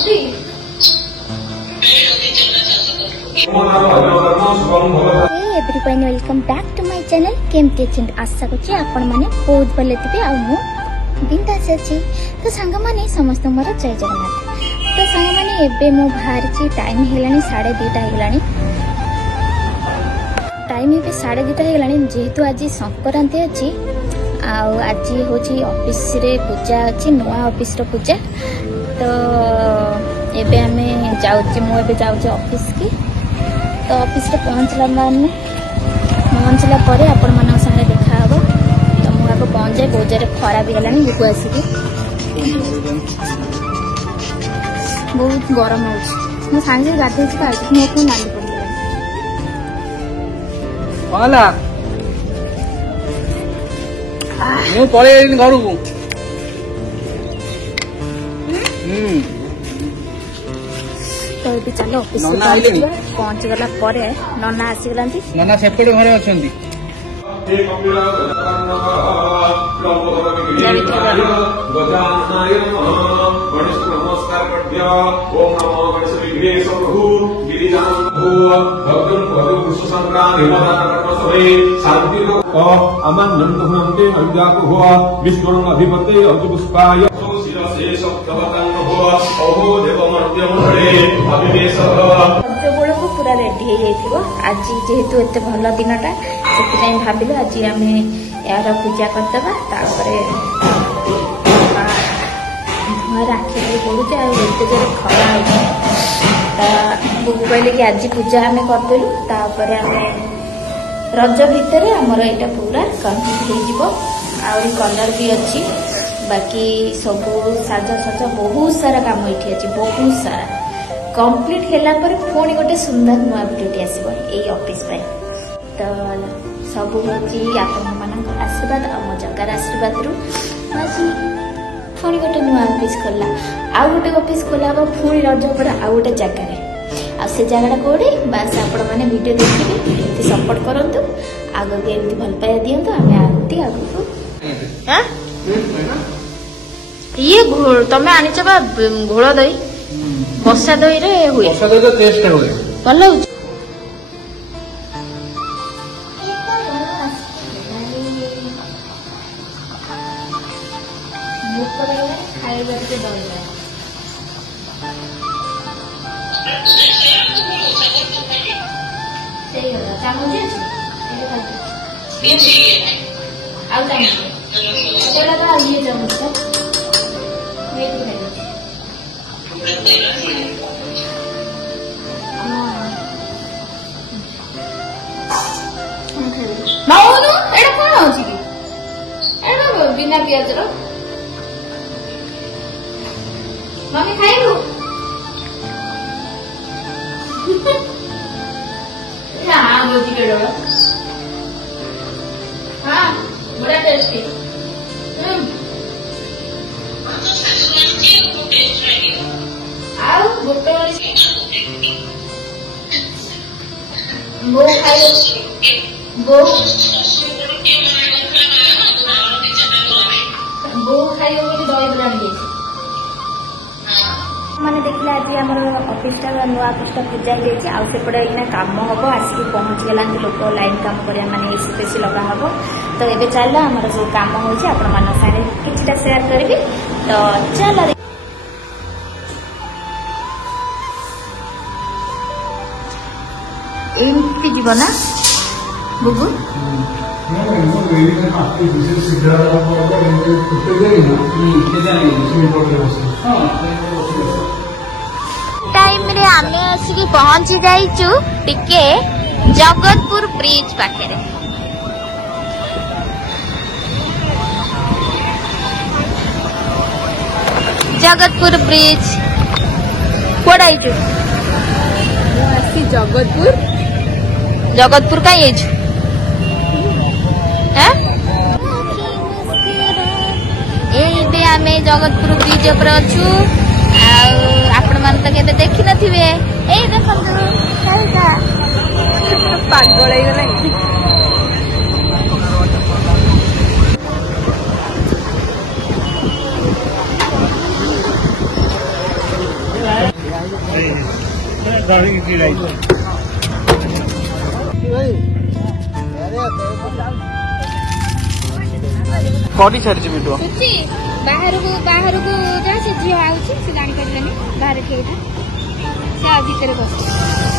Everyone welcome back to my channel केमती अच्छे आशा करछि आपण माने बहुत भले थिबे आ मु बिंदास अछि। तो सांग माने समस्त मोर जय जगन्नाथ। तो सांग माने एबे मु बाहर छी टाइम हेलानी 2:30 हेलानी टाइम एबे 2:30 हेलानी जेहेतु आज संक्रांति अछि आज होची ऑफिस रे पूजा अछि नवा ऑफिस रो पूजा। तो एबे हमें जाउची मु एबे जाउची ऑफिस की। तो ऑफिस रे पहुंचला परे आपण मन संगे देखा हबो। तो मु आको पहुंच जाए बहुत जरे खरा भी गलानी बुकु आसीकी बहुत गरम होउछ। मु सांगे गाधे छी आज मु को नाली पड़ला वाला मु पळे घर को तो ये चलो ऑफिस पहुंच गला परे नन्ना आसी गलांती। नन्ना सेपटे घरे अछंती पूरा रेडी आज जेहेतु एत भल दिनटा से भाविलु आज आम यार पूजा करदे राखी पड़ुचे आते जोर खरा बुक कहले कि आज पूजा आम करदेलु तापर आम रज भितर आमर यहाँ पूरा कम्प्लीट हो कलर भी अच्छी बाकी सब साजा सजा बहुत सारा काम ये अच्छी बहुत सारा कंप्लीट हैला पर पुणी गोटे सुंदर नुआ भिडियोटी आसो यही ऑफिस पे। तो सब हूँ आपण मान आशीर्वाद आम जगार आशीर्वाद रु आज पुणी गोटे नुआ ऑफिस खोला आउ गोटे ऑफिस खोला हम पुणी रज पर आउ गोटे जगार से जगह कौटे बास आपण मैंने वीडियो देखिए सपोर्ट करूँ आगे भी एमती भल पाया दिंतु आम आगती आगू ये तमें आनीच बा घोल दही बसा दही रे हुए बसा दही तो टेस्ट हुए भल हो बिना पियाज रो मम्मी खाइबू हाँ भोजी के डोला हाँ बड़ा टेस्टी आओ गोटे वो खाइए वो खाइए दही बना मैंने देखला आज आम ऑफिस नुआ ऑफिस पूजा होपटे इना कम हम आसिक पहुँच गला लोक लाइन कम कर एसी पेसी लगा हम। तो ये चल आम जो कम हो किटा सेयार करी। तो चल एमती जीव ना बुबू टाइम रे आमे आसिकी पहुंची जाइचु टिके जगतपुर ब्रिज पाखे जगतपुर ब्रिज कोडाइचु आसी जगतपुर का ये आम जगतपुर ब्रिज उपर अच्छु आपण मान तो केबे देखि नथिबे ए देखंतु पागल हो गला कटी सारी मिटुआ बाहर को जा से झील आउची से जानी पारलानी बाहर ठेला से भीतर बस